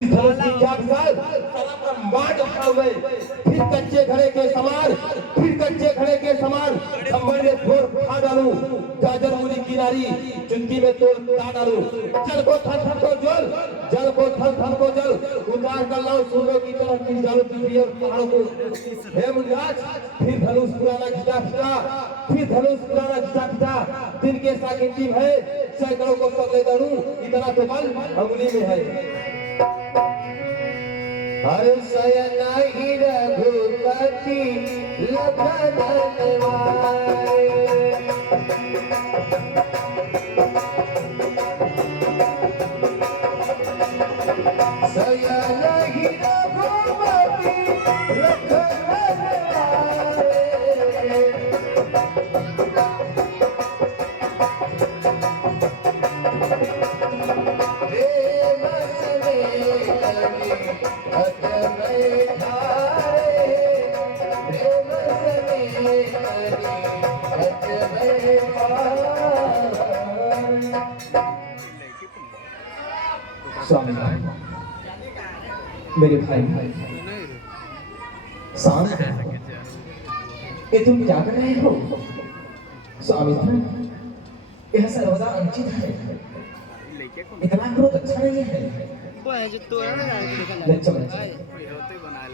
फिर कच्चे घड़े के समान कंबल में फोड़ खा डालूं, गाजर मूली की नारी चुटकी में तोड़ खा डालूं। जल को थल थल को जल उतार कर लाऊं सूर्य की तरह गिर डालूं पृथ्वी और पहाड़ों को। हे मुनिराज, फिर धनुष पुराना खिंचा दिन के साथ टीम है, सैकड़ों को पकड़े डालूं, इतना तो बल अंगुली में है। हर शयन ही रघुपति लखन वारे। शयन ही रघुपति लखन वारे। स्वामी मेरे भाई शांत है, ये तुम क्या कर रहे हो? स्वामी यह सर्वदा अनुचित है, इतना क्रोध अच्छा नहीं है।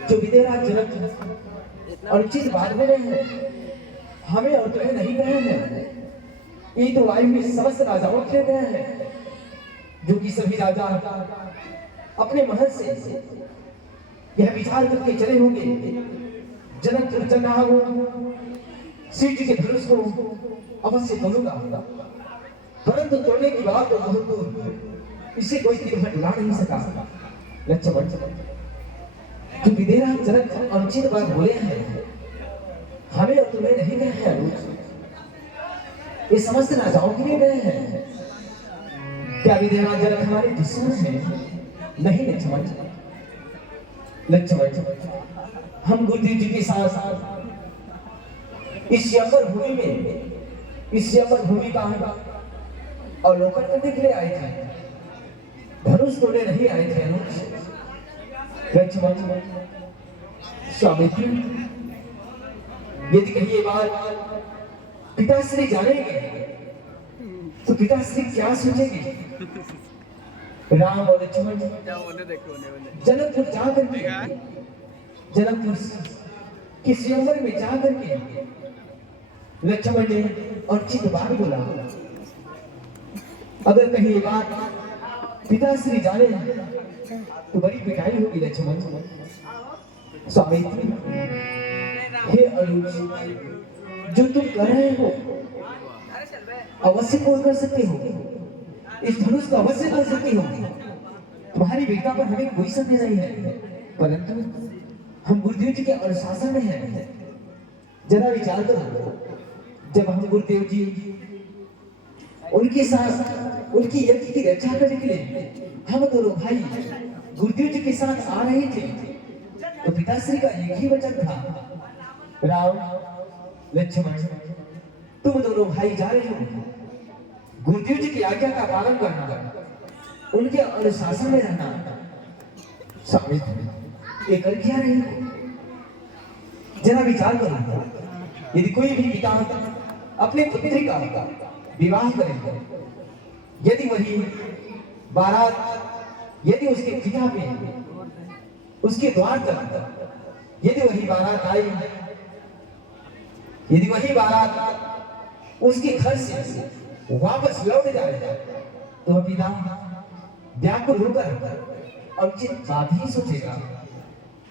जो विदेहराज जनक अनुचित बात बोल रहे हैं, हमें और तुम्हें नहीं कहे हैं। ये तो वायु में समस्त राजाओं के गए हैं, जो कि सभी राजा अपने महल से यह विचार करके चले होंगे, जनक जब चल रहा हो शिव जी के धनुष को अवश्य तोड़ूंगा, परंतु तोड़ने की बात तो बहुत दूर, इसे कोई तीर ला नहीं सका। लक्ष्मण जो विदेहराज जनक अनुचित बात बोले हैं, हमें और तुम्हें नहीं गए हैं, ये समस्त राजाओं के लिए गए हैं। क्या विदेहराज जनक हमारे दुश्मन हैं? नहीं लक्ष्मण, हम गुरुदेव जी के साथ इस यमर भूमि का अवलोकन करने के लिए आए थे, धनुष तोड़ने नहीं आए थे। लक्ष्मण स्वामी यदि कहीं ये बात पिताश्री जानेंगे तो पिताश्री क्या सोचेंगे? राम और लक्ष्मण जनकपुर की स्वयंवर में जाकर के लक्ष्मण ने अनुचित बात बोला। अगर कहीं ये बात पिताश्री जाने तो बड़ी पिटाई होगी। लक्ष्मण स्वामी हे अनुज, जो तुम कर रहे हो अवश्य पूर्ण कर सकते हो, इस धनुष को अवश्य कर सकते हो। तुम्हारी बेटा पर हमें कोई संदेह नहीं है, परंतु हम गुरुदेव जी के अनुशासन में हैं। जरा विचार करो, जब हम गुरुदेव जी उनके साथ उनकी यज्ञ की रक्षा करने के लिए हम दोनों भाई गुरुदेव जी के साथ आ रहे थे, तो पिताश्री का एक ही वचन था, राम लक्ष्मण तुम दोनों भाई जा रहे हो, गुरुदेव जी की आज्ञा का पालन करना, उनके अनुशासन में रहना। स्वामी ये कर क्या रही? जरा विचार करो, यदि कोई भी पिता अपने पुत्री का विवाह करेगा, यदि वही बारात यदि उसके पिता पे उसके द्वार तक यदि वही बारात आई, यदि वही बारात उसके घर से वापस लौट जाए तो पिता व्याकुल होकर अनुचित बात ही सोचेगा।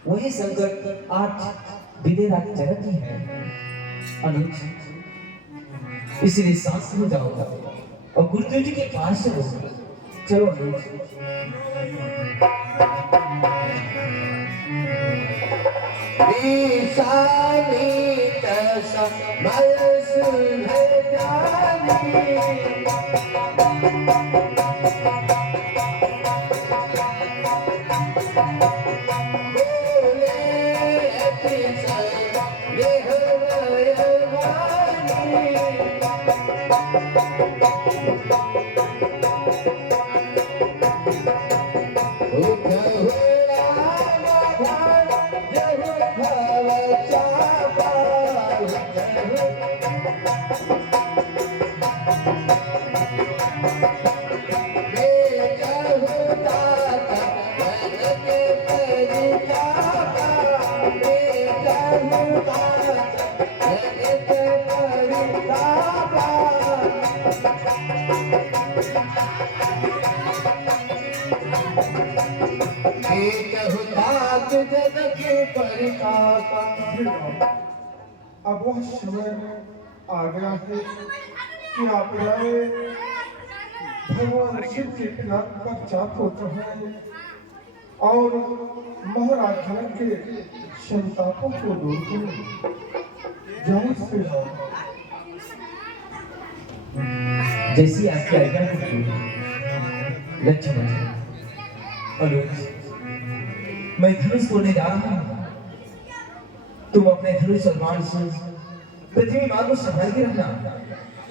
वही संकट आज विदेहराज जनक की है। अनुज इसलिए सांस हो जाओ और गुरुदेव जी के पास चलो। चलो अनुज अब वह समय आ गया है कि आप जाए भगवान शिव के पिलान पर जाप होते हैं और महाराज जनक के संतापों को दूर करें। जय श्री राम। जैसी आपकी आज्ञा करती लक्ष्मण अनुज, मैं धनुष तोड़ने जा रहा हूं। तुम अपने धनुष और बाण से पृथ्वी मां को संभाल के रखना।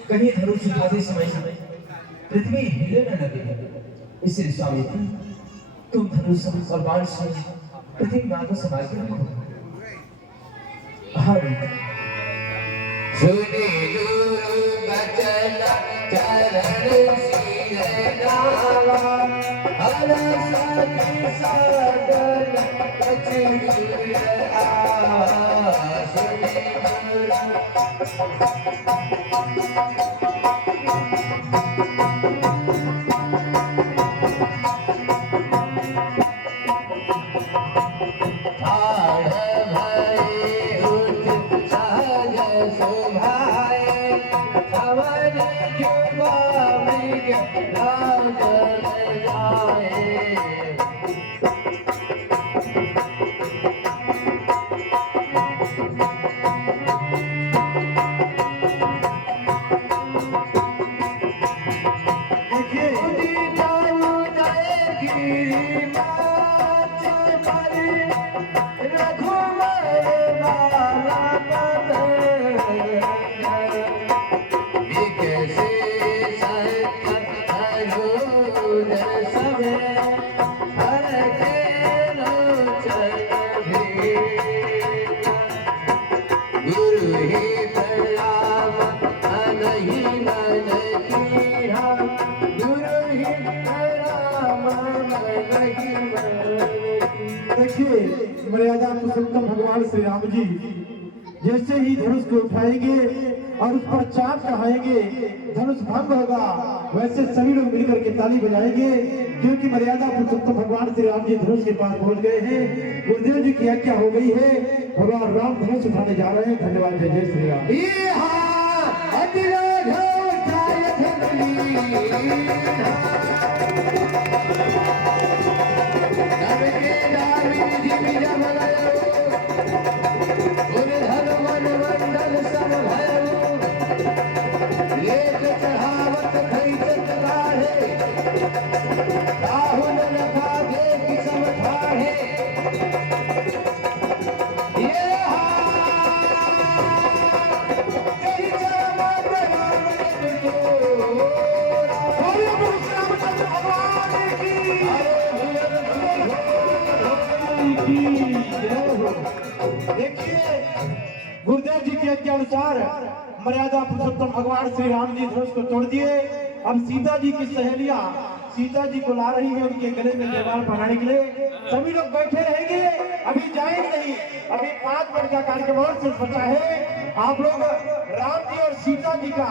कहीं धनुष उठाते समय पृथ्वी हिले न लगे। इसलिए स्वामी तुम धनुष और बाण से पृथ्वी मां को संभाल के रखो। हाँ सुनी गुरु बचन चरण सिर नावा, हर सति साधन कछुर आवा। सुनी देखिए मर्यादा पुरुषोत्तम भगवान श्री राम जी जैसे ही धनुष को उठाएंगे और उस पर चाप चढ़ाएंगे, धनुष भंग होगा। वैसे सभी लोग मिलकर के ताली बजाएंगे, क्योंकि मर्यादा पुरुषोत्तम भगवान श्री राम जी धनुष के पास पहुंच गए हैं। गुरुदेव जी की आज्ञा हो गई है, भगवान राम धनुष उठाने जा रहे हैं। धन्यवाद। जय जय श्री राम। देखिए गुरुदेव जी के आज्ञा अनुसार मर्यादा पुरुषोत्तम भगवान श्री राम जी धनुष को तोड़ दिए। अब सीता जी की सहेलियां सीता जी को ला रही है उनके गले में जयमाल पहनाने के लिए। सभी लोग बैठे रहेंगे, अभी जाएंगे नहीं। अभी 5 मिनट का कार्यक्रम और सिर्फ बचा है। आप लोग राम जी और सीता जी का